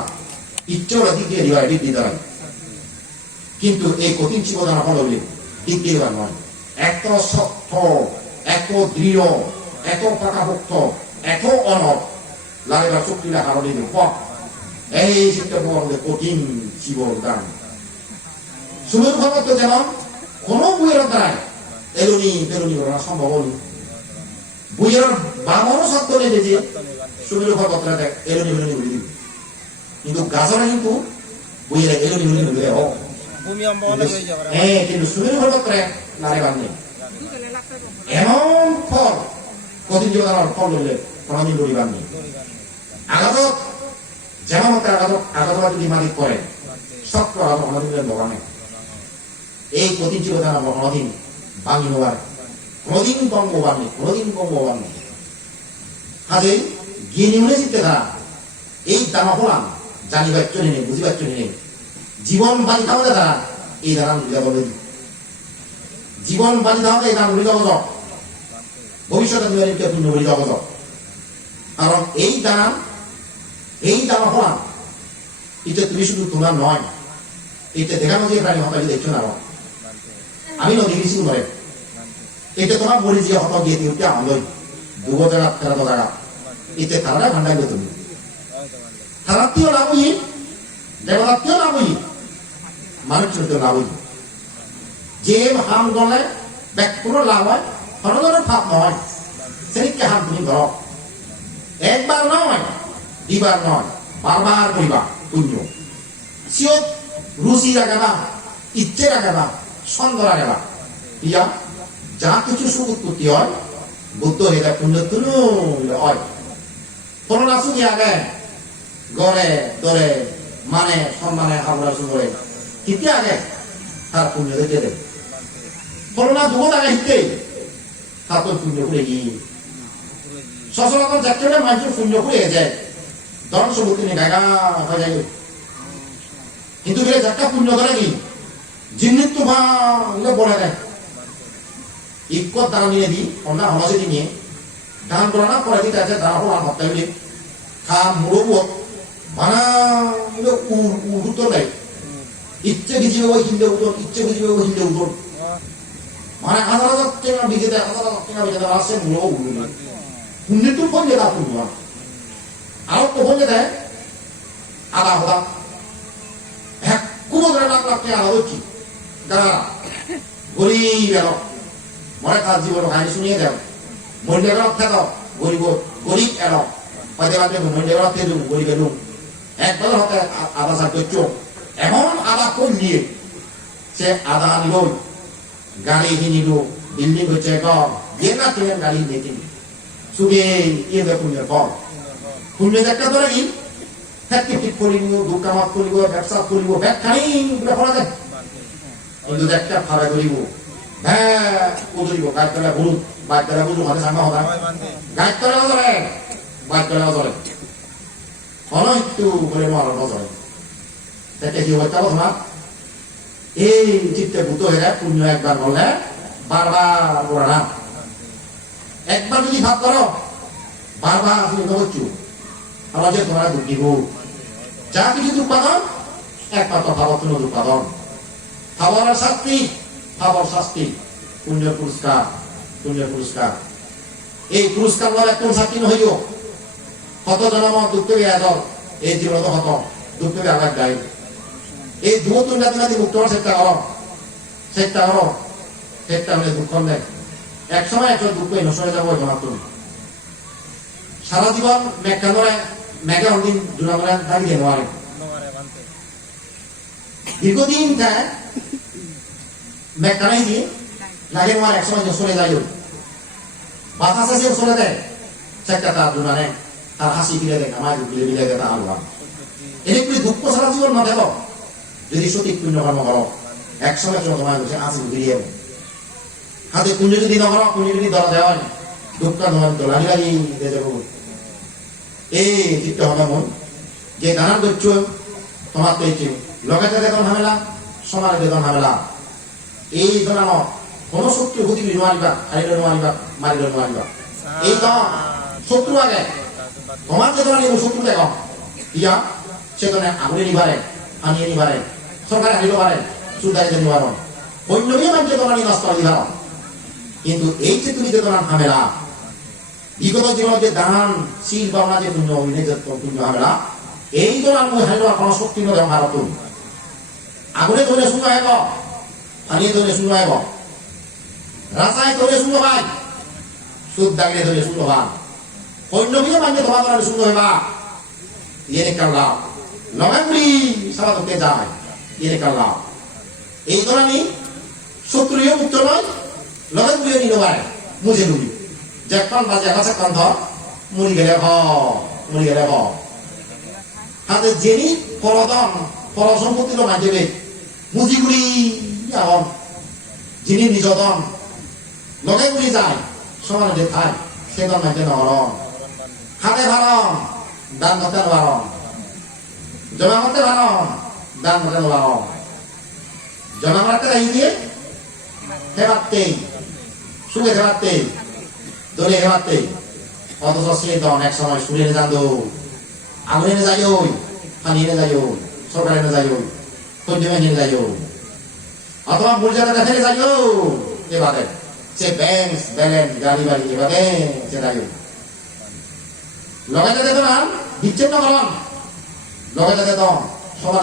ইচ্ছার দিক দিয়ে দিবায় ঋদ্ধি দেওয়ায় কিন্তু এই কঠিন জীবদানা ফল হলে দিক দিয়ে নয় এত শক্ত এত দৃঢ় এত পাকাপোক্ত এত অনব লাগাবার শক্তিটা কারণে এই শিক্ষা কঠিন জীবদান সুমেরু ভগত যেমন কোন বইয়ের দ্বারায় এলুনি বেলুনি করা সম্ভব হল বইয়ের বামনও সত্য নেই যে সুমেরু ভগত এলুনি বেলুনি বলি দিবি কিন্তু গাছরা কিন্তু বইয়ের এলুনি বেলুনি বলি কিন্তু সুমেরু ভগত নারে বান্ধে এমন ফল কঠিন জীবদানের ফল হইলে কোনদিন লড়ি বান্ধে আঘাত যেমন আঘাত যদি মালিক করে শক্ত আঘাত কোনদিন দোকানে এই কঠিন জীবদান আমরা কোনদিন ভাঙি নেওয়ার কোনদিন বঙ্গ বাঙি কোনদিন বঙ্গ বাঙি কাজে গিয়ে নিউনে জিততে থাকা এই দামা হলাম জানিবার চলে নেই বুঝিবার চলে নেই জীবন বাড়ি থাকতে তারা এই দাঁড়ান বুঝা বলে জীবন বাড়ি থাকতে এই দাম বুঝে যাব ভবিষ্যতে নিয়ে পূর্ণ বুঝে যাব কারণ এই দামা হলাম এটা তুমি শুধু তোমার নয় এটা দেখানো যে প্রাণী হতা দেখছো না আমি নদী কিছু নয় এটা তোমার মরি যে হত গিয়ে দিতে আনন্দই 2 জায়গা 13 জায়গা এতে তারা ভান্ডাইলে তুমি খারাপটিও লাভ হই দেবতাটিও লাভ হই মানুষটিও লাভ হই যে হাম গলে ব্যক্তির লাভ হয় সরজনের ফাপ নয় সেদিকে হাম তুমি ধর একবার নয় দুইবার নয় বারবার করিবা পুণ্য সিয়ত রুচি রাখাবা ইচ্ছে রাখাবা ছন্দ রাখাবা ইয়া যা কিছু সুখ উৎপত্তি হয় বুদ্ধ এটা পুণ্য তুলু হয় কোনো নাচু দিয়ে আগে গড়ে দরে মানে সম্মানে হাবড়া সুগরে কিন্তু আগে তার পুণ্য দেখে দেয় করোনা দুগত আগে হিতে তার তো পুণ্য করে গিয়ে সচরাচর যাত্রা মানুষের পুণ্য করে যায় ধন সমুদ্রে গাগা হয়ে যায় কিন্তু যাত্রা পুণ্য করে কি জিন্নিত তো বলে দেয় ikut dalam ini di onda hono sih ini dalam corona kalau kita aja dalam orang hotel ini kam mulut mana itu urutan deh itce biji bawa hinda uton itce biji bawa hinda uton mana ada tengah biji deh tengah biji deh asyik mulut hunde tuh pun jadi aku dua kalau tuh pun jadi ada hoda kudo lak-laknya ada uci gara gori belok mereka জীবন কাহিনী শুনিয়ে দেন মন্দির গেল খেতো গরিব গরিব এলো পাতে পাতে মন্দির গেল খেদু গরিব এলু একবার হতে আদা সার চোখ এমন আদা কোন দিয়ে সে আদা নিল গাড়ি নিল বিল্ডিং হচ্ছে কম দিয়ে না ট্রেন গাড়ি দেখি সুগে ইয়ে দেখুন কম পুণ্য একটা ধরে কি হ্যাঁ ঠিক করিব দোকান করিব ব্যবসা করিব ব্যাগ খানি করা যায় কিন্তু একটা ভাড়া করিব হ্যাঁ উদরিব গাছতলা গুরু গাছতলা গুরু মানে সামনে হতা গাছতলা ধরে গাছতলা ধরে হলো একটু বলে মারো ধরে তাকে কি হচ্ছে না এই চিত্তে ভূত হয়ে যায় পুণ্য একবার বললে বারবার করা না একবার যদি ভাব করো বারবার তুমি করছো আমার যে তোমার দুঃখ দিব যা কিছু উৎপাদন একমাত্র ভাবত্ন উৎপাদন খাবারের শাস্তি খাবার শাস্তি পুণ্যের পুরস্কার এই পুরস্কার বলে একদম শাস্তি নহইও হত জনম দুঃখ বেয়াদর এই জীবনত হত দুঃখ বেয়াগার গাই এই দুঃখ তুলনাতে নাতি মুক্ত হওয়ার চেষ্টা করো হলে দুঃখ নেই এক সময় একটা দুঃখ নষ্ট হয়ে যাবো জনাত সারা জীবন মেঘানরে মেঘে অন্দিন দুরামরা দাঁড়িয়ে নেওয়ারে দীর্ঘদিন যায় মেঘানাই দিয়ে লাগে নেওয়ার এক সময় চলে যায় বাতাস আছে চলে দেয় চেষ্টা তার দুরানে তার হাসি ফিরে দেয় আমার বিলে দেয় তার আলু এনে করে দুঃখ সারা জীবন না দেব যদি সঠিক পুণ্য কর্ম করো এক সময় তোমার বলছে আসি ফিরিয়ে হাতে পুণ্য যদি না করো পুণ্য যদি ধরা দেওয়া দুঃখ তোমার দোলানি লাগি দিয়ে যাবো এই চিত্ত হবে মন যে নানান করছ তোমার তো এই লগাতে বেতন হামেলা সমানে বেতন হামেলা এই ধরানো কোন শত্রু গতি নোৱাৰিবা হাৰিব নোৱাৰিবা মাৰিব নোৱাৰিবা এই তো শত্রু আগে তোমার যে ধরনের শত্রু দেখো ইয়া সেখানে আগুনে নিবারে আনিয়ে নিবারে সরকারে হারিব পারে সুদারি যে নিবারণ অন্যই মানুষের তোমার নষ্ট দিবা কিন্তু এই যে তুমি যে তোমার হামেলা বিগত জীবন যে দান শীল বাংলা যে পুণ্য নিজের পুণ্য হামেলা এই ধরনের মই হারিব কোনো শক্তি নয় ভারত আগুনে ধরে শুনো আইব পানিয়ে ধরে শুনো আইব রাসায় ধরে শুনো ভাই সুদ দাগলে ধরে শুনো ভাই অন্যবিও মানুষ তোমার দ্বারা শুনো হইবা ইয়ে কাল্লা লগাগুলি সারা তোকে যায় ইয়ে কাল্লা এই ধরনের শত্রুও মুক্ত নয় লগাগুলিও নিল ভাই মুঝে লুবি যখন বাজে আকাশে কণ্ঠ মুড়ি গেলে হ হাতে জেনি পরদন পরসম্পত্তি তো মাঝে মুজিগুলি এখন যিনি নিজদন লগাগুলি যায় সমানে যে খায় সে দন মাঝে নহরণ হাতে ভারণ দান করতে ভারণ জমা করতে ভারণ দান করতে ভারণ জমা করতে রাখি দিয়ে হেবাতে সুখে হেবাতে দলে হেবাতে অথচ সে দন এক সময় সুরে এনে যান আগুন এনে যাই পানি এনে যাই সরকার এনে যাই পঞ্চমে এনে যাই অথবা মূর্যাদা দেখে যাই এবারে সে ব্যাংক ব্যালেন্স গাড়ি বাড়ি এবারে সে যাই লগাইতে দেত না বিচ্ছিন্ন করন লগাইতে দেত সবার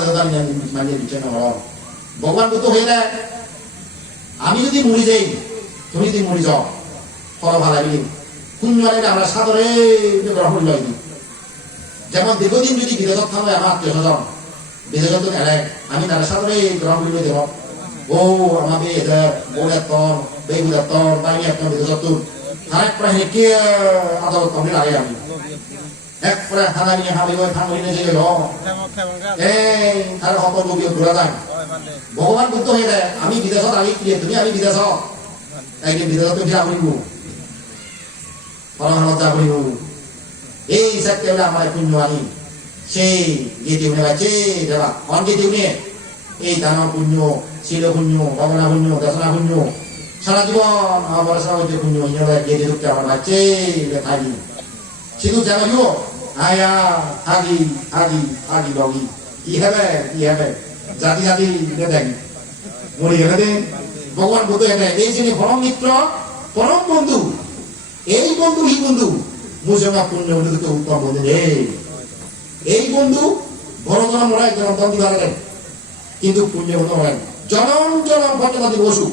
মানে বিচ্ছিন্ন করন ভগবান কত হয়ে দেয় আমি যদি মরি যাই তুমি যদি মরি যাও ফল ভালো কোন আমরা সাদরে গ্রহণ লই যেমন দীর্ঘদিন যদি বিদেশত থাকলে আমার আত্মীয় স্বজন বিদেশত এলে আমি তার সাদরে গ্রহণ করে দেব ও আমাকে বৌরাত্তর বেগুদাত্তর বাইনি একটা বিদেশত তার প্রায় হেঁকে আদালত কমে লাগে আমি একবারে থানা নিয়ে হাবিব থামলি নিয়ে গেল এই তার সকল লোক ঘোরা যায় ভগবান বুদ্ধ হয়ে যায় আমি বিদেশত আমি তুমি আমি বিদেশত একদিন বিদেশত তুমি আমরিব পরমানন্দ আমরিব এই সত্যি আমার পুণ্য আনি সেই গীতি উনি বাচ্চে দেবা অন গীতি উনি এই দান পুণ্য শিল পুণ্য ভবনা পুণ্য দশনা পুণ্য সারা জীবন আমার সারা যে পুণ্য ইনারা গিয়ে ঢুকতে আমার বাচ্চে থাকি শুধু জানাইও আয়া আগি আগি আগি লগি কি হবে জাতি জাতি দেখি মরে গেলে দেন ভগবান বুদ্ধ এটা এই যে পরম মিত্র পরম বন্ধু এই বন্ধু ই বন্ধু মুসলমান পুণ্য বন্ধুকে উত্তম বন্ধু রে এই বন্ধু বড় জন মরাই জনম দিবার কিন্তু পুণ্য বন্ধু মরাই জনম জনম ভট্টাদি বসু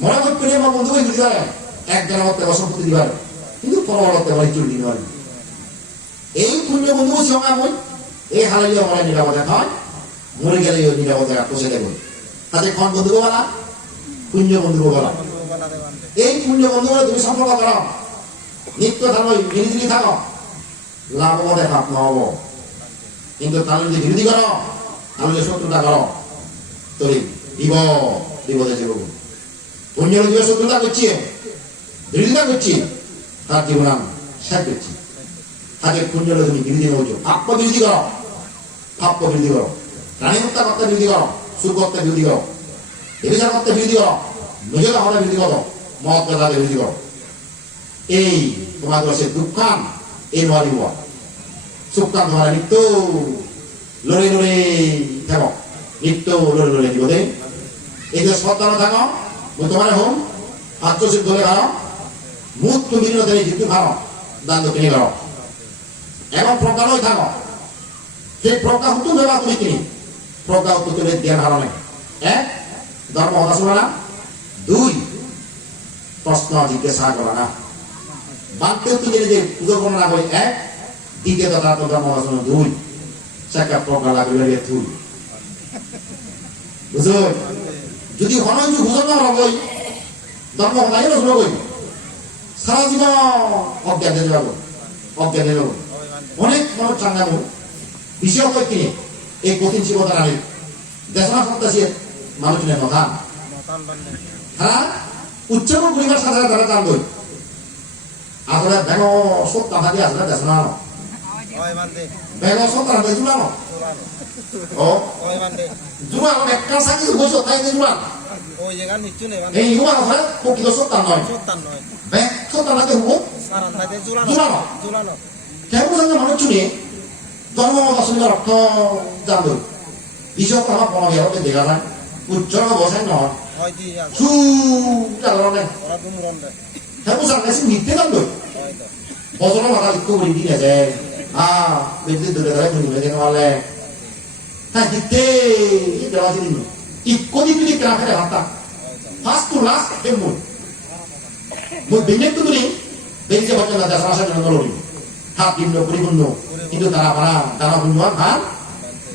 মরা প্রেম আমার বন্ধু হয়ে দিতে পারে এক জনমত্বে অসম্পত্তি দিবার কিন্তু পরমত্বে মরে চুরি দিতে পারে এই পুণ্য বন্ধু সঙ্গে মই এই হারাইয়া মরে নিরাপদে হয় মরে গেলে নিরাপদে পৌঁছে দেব তাতে ক্ষণ বন্ধু বলা পুণ্য বন্ধু বলা এই পুণ্য বন্ধু বলে তুমি সম্পর্ক করো নিত্য থাকো বিরোধী থাকো লাভ হবে পাপ নহব কিন্তু তাহলে যদি বিরোধী করো তাহলে শত্রুতা করো তবে বিপদে যাব পুণ্য দিবে শত্রুতা করছি বিরোধিতা করছি তার জীবন শেষ করছি তাকে পুণ্য তুমি বিরোধী হয়েছ পাপ বিরোধী করো পাপ বিরোধী করো প্রাণী হত্যা করতে বিরোধী করো সুখ করতে বিরোধী করো ব্যবচার করতে বিরোধী করো নিজের হতে বিরোধী করো মত কথাকে বিরোধী করো এই তোমার কাছে দুঃখান এই নোয়ারি হওয়া সুখান তোমার নিত্য লড়ে লড়ে থাকো নিত্য লড়ে লড়ে জীবনে এই যে সত্তানো থাকো তোমার হোম আত্মসিদ্ধ ধরে খাও মুখ তুমি জিতু খাও দান দক্ষিণে খাও এবং প্রজ্ঞানই থাকো সেই প্রজ্ঞা হুতু দেবা তুমি কিনি প্রজ্ঞা হুতু তুমি জ্ঞান হারানে এক ধর্ম কথা শোনা না দুই প্রশ্ন জিজ্ঞাসা করা না বাক্যে তুমি যে পুজো করো না করে এক দ্বিতীয়ত তার ধর্ম কথা শোনা দুই সেটা প্রজ্ঞা লাগবে তুই বুঝো যদি হনন যে বুঝো না হবই ধর্ম হতাই রচনা করি সারা জীবন অজ্ঞান দিয়ে যাবো অজ্ঞান দিয়ে যাবো অনেক মানুষ চাঙ্গানো বিষয় কিনে এই কঠিন জীবতা আনে দেশনা সন্ত্রাসী মানুষ নেই কথা হ্যাঁ উচ্চারণ পরিবার সাথে তারা টান দই আসলে ব্যাগ সত্তা ভাগে আসলে দেশনা আনো ব্যাগ সত্তা ভাগে জুড়ানো ও জুড়ানো একটা সাকি বসে তাই জুড়ান এই ইউমান আছে প্রকৃত সত্তা নয় ব্যাগ সত্তা ভাগে হবো জুড়ানো কেমন সঙ্গে মানুষ চুনে ধর্মমত আসলে অর্থ জানতো বিষয় আমার বলা গেল দেখা যায় উচ্চারণ বসেন নয় সুনে কেমন সঙ্গে নিতে জানতো বছর মাথা লিখতে বলি দিন আছে বেশি দূরে ধরে তুমি বেঁধে নেওয়ালে হ্যাঁ দিতে দেওয়া দিন ইকোদি তুলি কেনা ফেলে ভাবতা ফার্স্ট টু লাস্ট কেমন বেঞ্জের তো তুলি বেঞ্জে বলতে না দেশ আসার জন্য লড়ি হাত ভিন্ন পরিপূর্ণ কিন্তু তারা পারা তারা পুণ্যবান ভান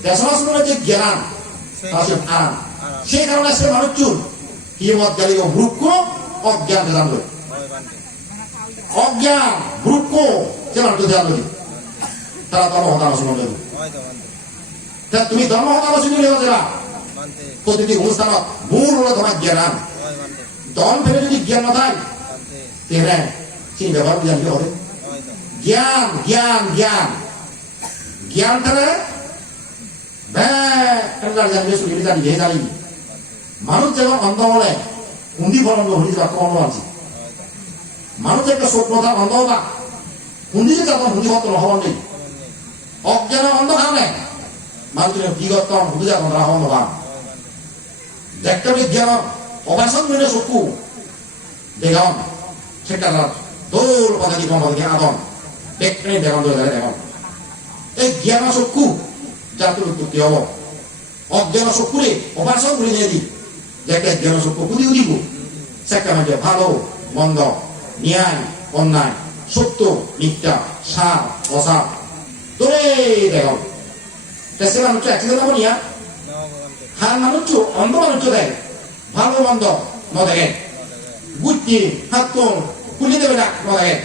দেশনাশনের যে জ্ঞান আরাম সেই কারণে সে মানুষ চুন কি মত গেলে বৃক্ষ অজ্ঞান জানলো অজ্ঞান বৃক্ষ সে মানুষ জানলো তারা ধর্ম হতাশন দেবে তুমি ধর্ম হতাশন দেবা প্রতিটি অনুষ্ঠানত মূল হলো তোমার জ্ঞান দল ফেলে যদি জ্ঞান না থাকে তাহলে সেই ব্যবহার জানতে হবে জ্ঞান জ্ঞান জ্ঞান জ্ঞান তাহলে জানবে শুনে জানি জানি মানুষ যেমন অন্ধ হলে হুন্দি ফলন হুন্দি অন্ধ আছে মানুষ একটা স্বপ্নতা অন্ধ হবা হুন্দি যে তখন হুন্দি ভক্ত হওয়ার নেই অজ্ঞান অন্ধ কারণে মানুষের বিগত হুন্দি যখন রাহন হবা দেখতে জ্ঞান অবাসন মিলে চকু দেখন সেটা দৌড় কথা কি কম আদন দেখতে দেখুন দেখুন এই জ্ঞান চক্ষু জাতির উৎপত্তি হব অজ্ঞান চক্ষুরে অপারেশন করে নিয়ে দিই যাকে জ্ঞান চক্ষু বুঝিয়ে দিব সেটা মানে ভালো মন্দ ন্যায় অন্যায় সত্য মিথ্যা সার অসার তোরে দেখো সে মানুষ একসাথে যাবো নিয়া হার মানুষ অন্ধ মানুষ দেয় ভালো মন্দ ন দেখে বুদ্ধি হাত তো খুলে দেবে না ন দেখে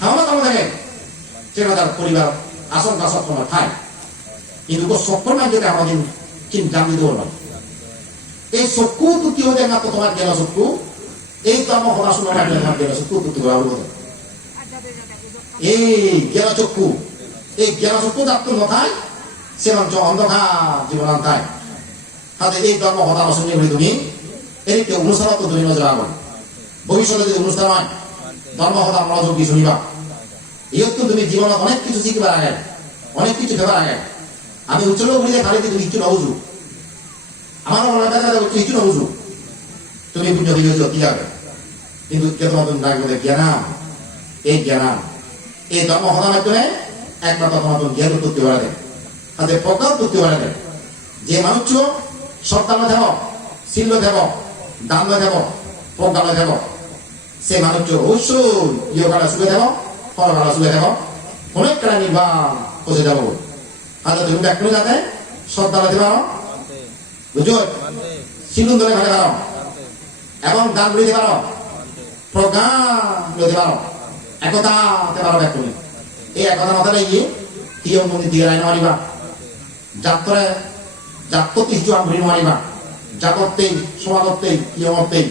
হাওয়া কামো দেখে সেটা তার পরিবার আশঙ্কা সক্ষম খায় কিন্তু সক্ষম না যেটা আমাদের চিন্তা দিতে পারবে এই চক্ষু তুতি হয়ে না তো তোমার জ্ঞান চক্ষু এই তো আমার পড়াশোনা তোমার জ্ঞান চক্ষু তুতি করা হলো এই জ্ঞান চক্ষু যাত্র নথায় সে মানুষ অন্ধকার জীবন আনতায় তাদের এই ধর্ম হতাশন তুমি এদিকে অনুষ্ঠান তো তুমি নজর রাখবেন ভবিষ্যতে যদি অনুষ্ঠান হয় ধর্ম কথা মনোযোগ দিয়ে শুনিবা ইয়ত্তু তুমি জীবনত অনেক কিছু শিখবার আগে অনেক কিছু দেবার আগে আমি উচ্চলোক বলি খালি তুমি কিছু নবুঝু আমার মনে দেখা কিছু নবুঝু তুমি পুণ্য দিবে কি যাবে কিন্তু তোমার তুমি রাখবে জ্ঞান এই জ্ঞান এই ধর্ম হওয়ার মাধ্যমে একমাত্র তোমার জ্ঞান করতে পারে তাদের প্রজ্ঞাও করতে পারে যে মানুষ সত্তানো দেব শিল্য দেব দাম দেব প্রজ্ঞানো দেব সে মানুষ অবশ্যই ইয়কালা সুখে দেব ফলকালা সুখে দেব অনেক কালা নির্বাণ পৌঁছে যাব তাহলে তুমি ব্যাকুল যাতে শ্রদ্ধা দিতে পারো বুঝো সিলুন ধরে ফেলে পারো এবং দান দিতে পারো প্রজ্ঞা দিতে পারো একতা দিতে পারো ব্যাকুল এই একতা মাথায় গিয়ে কি মন্দির দিয়ে রায় মারিবা যাত্রায় যাত্রী কিছু আমি মারিবা যা করতেই সভা করতেই কি করতেই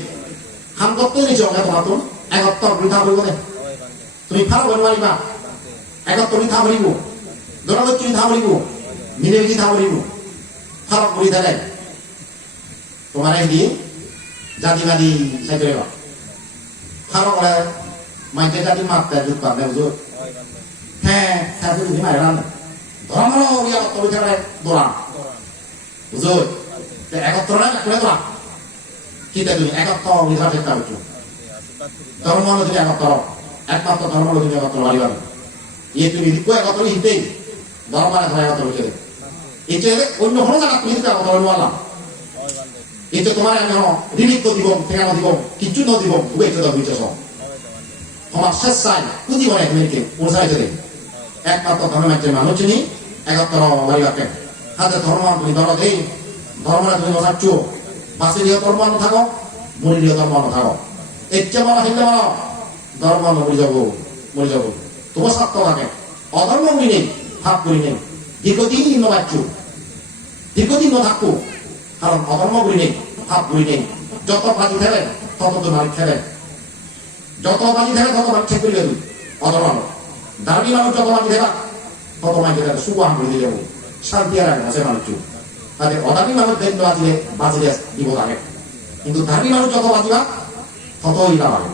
খান করতেই নিচে অঙ্গে তোমার তো একত্র বৃথা করিব তুমি ফারা বন মারিবা একত্র বৃথা করিব দৌড়াদৌড়ি বৃথা করিব মিলেমিশি থা করিব ফারক করি থাকে তোমার দিয়ে জাতিবাদী সাইকেল ফারক করে মাইকে জাতি মারতে যুগ পাবে বুঝো হ্যাঁ হ্যাঁ তুমি মারিলাম ধর্ম একত্র বৃথা করে দৌড়া বুঝো একত্র না করে দৌড়া কিতা তুমি একত্র বৃথা চেষ্টা করছো ধর্ম তুমি একত্র একমাত্র ধর্ম তুমি একত্র মারিবা ইয়ে তুমি একত্র হিতেই ধর্ম একত্র হচ্ছে এটা অন্য কোনো জায়গা তুমি একত্র মারলাম এটা তোমার আমি রিলিক দিব ঠেকানো দিব কিছু ন দিব তুমি এটা দাও বুঝছো তোমার শেষ চাই বুঝি বলে আমেরিকে পৌঁছাইতে দেয় একমাত্র ধর্ম একজন মানুষ চিনি একত্র মারিবাকে হাতে ধর্ম তুমি ধরো দেই ধর্মটা তুমি বসাচ্ছ বাসে দিয়ে ধর্ম থাকো মরি দিয়ে ধর্ম থাকো ইচ্ছে বলা হিন্দে বলো ধর্ম মরি যাবো তোমার স্বার্থ থাকে অধর্ম মরি নেই ভাব করি নেই দীর্ঘদিন নিম্ন বাচ্চ দীর্ঘদিন থাকবো কারণ অধর্ম করি নেই ভাব করি নেই যত বাজি থাকবে তত তো মালিক থাকবে যত বাজি থাকে তত মালিক ঠিক করিলে তুই অধর্ম দাঁড়ি মানুষ যত বাজি থাকা তত মাইকে থাকে সুবাহ করে দিয়ে যাবো শান্তি আর রাখবে সে মানুষ তাদের অধার্মী মানুষ দেখতে বাজিলে দিব থাকে কিন্তু ধার্মী মানুষ যত বাজিবা ততই লাভ হবে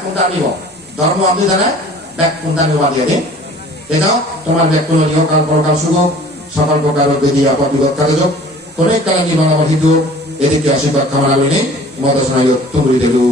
কোনটা আনিব ধর্ম আপনি জানে ব্যাগ কোনটা আনিব বাজিয়ে দিন এটাও তোমার ব্যাগ কোনো ইহকাল পরকাল শুভ সকল প্রকার বেদি আপদ বিগত কাজ অনেক কালে নির্মাণ অবহিত এদিকে আশীর্বাদ কামনা করি মদসনায় তুমরি দেলু